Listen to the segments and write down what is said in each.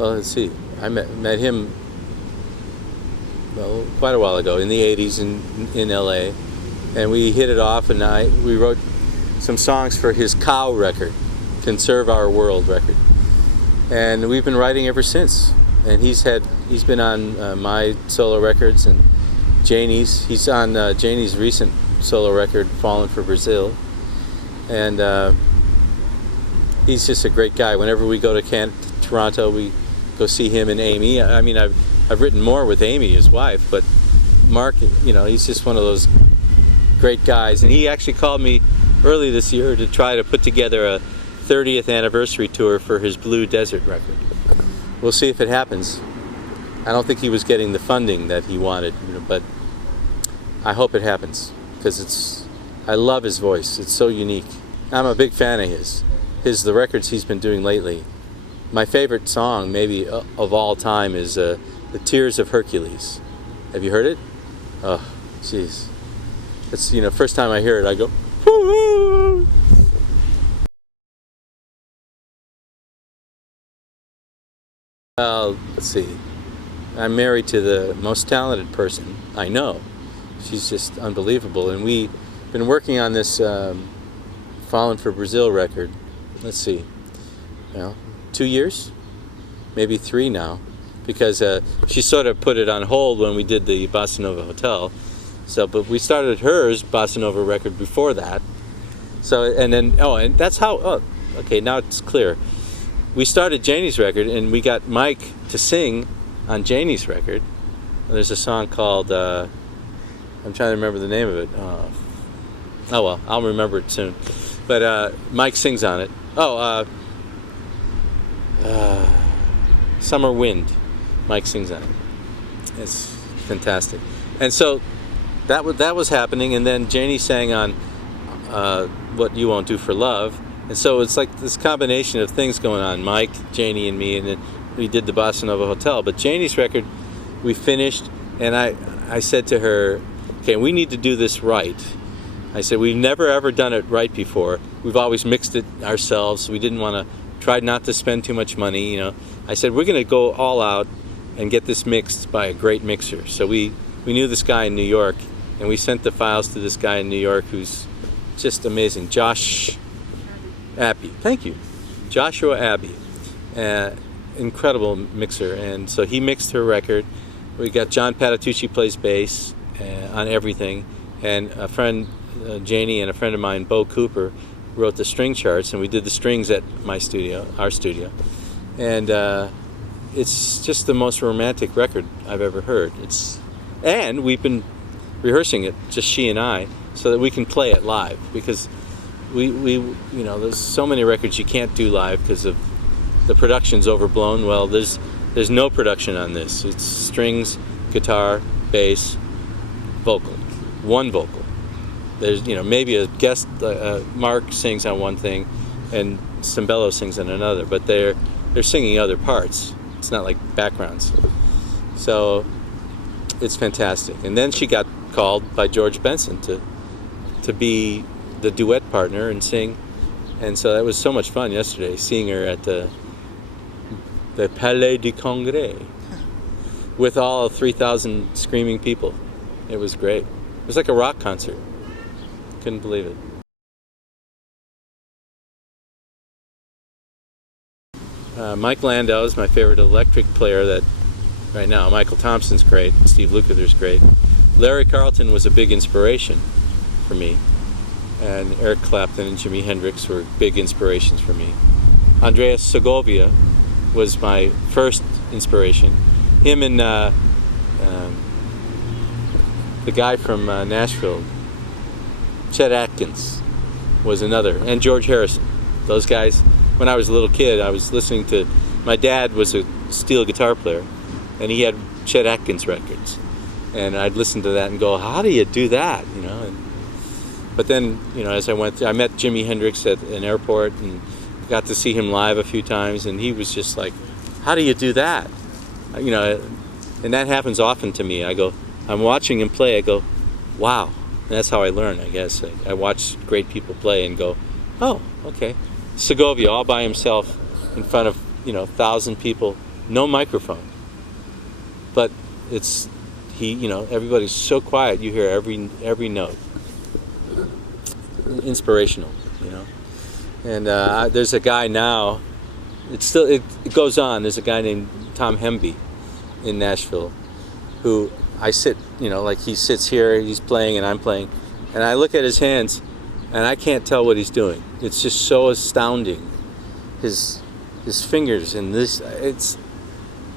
Well, let's see. I met him, well, quite a while ago in the 80s in LA, and we hit it off, and we wrote some songs for his Cow record, Conserve Our World record. And we've been writing ever since. And he's been on my solo records and Janie's. He's on Janie's recent solo record, Fallen for Brazil. And he's just a great guy. Whenever we go to Toronto, we go see him and Amy. I mean, I've written more with Amy, his wife, but Mark, you know, he's just one of those great guys. And he actually called me early this year to try to put together a 30th anniversary tour for his Blue Desert record. We'll see if it happens. I don't think he was getting the funding that he wanted, you know, but I hope it happens because I love his voice. It's so unique. I'm a big fan of the records he's been doing lately. My favorite song, maybe of all time, is "The Tears of Hercules." Have you heard it? Oh, jeez. It's, you know, first time I hear it, I go, woo-hoo! Let's see. I'm married to the most talented person I know. She's just unbelievable. And we've been working on this Fallen for Brazil record. Let's see. Well, 2 years? Maybe 3 now. Because she sort of put it on hold when we did the Bossa Nova Hotel. So, but we started hers Bossa Nova record before that. So, and then, and that's how, okay, now it's clear. We started Janie's record, and we got Mike to sing on Janie's record. There's a song called, I'm trying to remember the name of it. Oh well, I'll remember it soon. But Mike sings on it. Summer Wind. Mike sings on it. It's fantastic. And so that was happening, and then Janie sang on What You Won't Do for Love. And so it's like this combination of things going on, Mike, Janie, and me, and then we did the Bossa Nova Hotel. But Janie's record, we finished, and I said to her, okay, we need to do this right. I said, we've never ever done it right before. We've always mixed it ourselves. We didn't want to, try not to spend too much money, you know. I said, we're going to go all out and get this mixed by a great mixer. So we knew this guy in New York, and we sent the files to this guy in New York who's just amazing, Josh Abbey. Thank you. Joshua Abbey. Incredible mixer. And so he mixed her record. We got John Patitucci plays bass on everything. And a friend, Janie, and a friend of mine, Bo Cooper, wrote the string charts, and we did the strings at our studio. And it's just the most romantic record I've ever heard. And we've been rehearsing it, just she and I, so that we can play it live, because we you know, there's so many records you can't do live because of the production's overblown. Well, there's no production on this. It's strings, guitar, bass, vocal, one vocal. There's, you know, maybe a guest, Mark sings on one thing and Cimbello sings on another, but they're singing other parts. It's not like backgrounds. So it's fantastic. And then she got called by George Benson to be the duet partner and sing, and so that was so much fun yesterday, seeing her at the Palais du Congrès with all 3,000 screaming people. It was great. It was like a rock concert. Couldn't believe it. Mike Landau is my favorite electric player that right now. Michael Thompson's great. Steve Lukather's great. Larry Carlton was a big inspiration for me. And Eric Clapton and Jimi Hendrix were big inspirations for me. Andreas Segovia was my first inspiration. Him and the guy from Nashville, Chet Atkins, was another. And George Harrison. Those guys, when I was a little kid, I was listening to, my dad was a steel guitar player, and he had Chet Atkins records. And I'd listen to that and go, how do you do that? You know. But then, you know, as I went through, I met Jimi Hendrix at an airport and got to see him live a few times, and he was just like, how do you do that? You know, and that happens often to me. I go, I'm watching him play, I go, wow. And that's how I learn, I guess. I watch great people play and go, oh, okay. Segovia all by himself in front of, you know, 1,000 people no microphone, but it's everybody's so quiet. You hear every note. Inspirational, And there's a guy now. It goes on. There's a guy named Tom Hemby in Nashville, who I sit, like he sits here, he's playing and I'm playing, and I look at his hands, and I can't tell what he's doing. It's just so astounding. His fingers and this, it's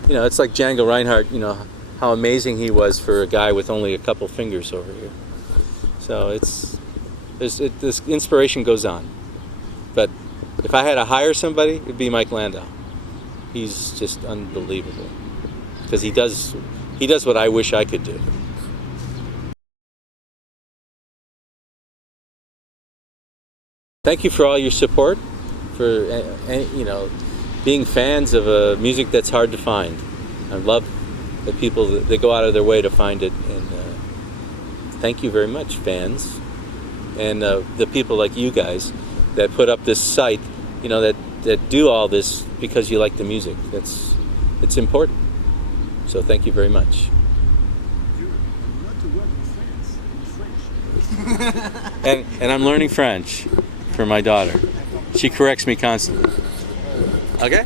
like Django Reinhardt, how amazing he was for a guy with only a couple fingers over here. So this inspiration goes on. But if I had to hire somebody, it'd be Mike Landau. He's just unbelievable because he does what I wish I could do. Thank you for all your support, for being fans of music that's hard to find. I love the people that go out of their way to find it, and thank you very much, fans, and the people like you guys that put up this site, that do all this because you like the music. It's important. So thank you very much. You want to work with French. And I'm learning French for my daughter. She corrects me constantly. Okay?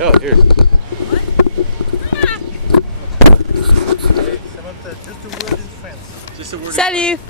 Oh, here. Just a word in French. Salut!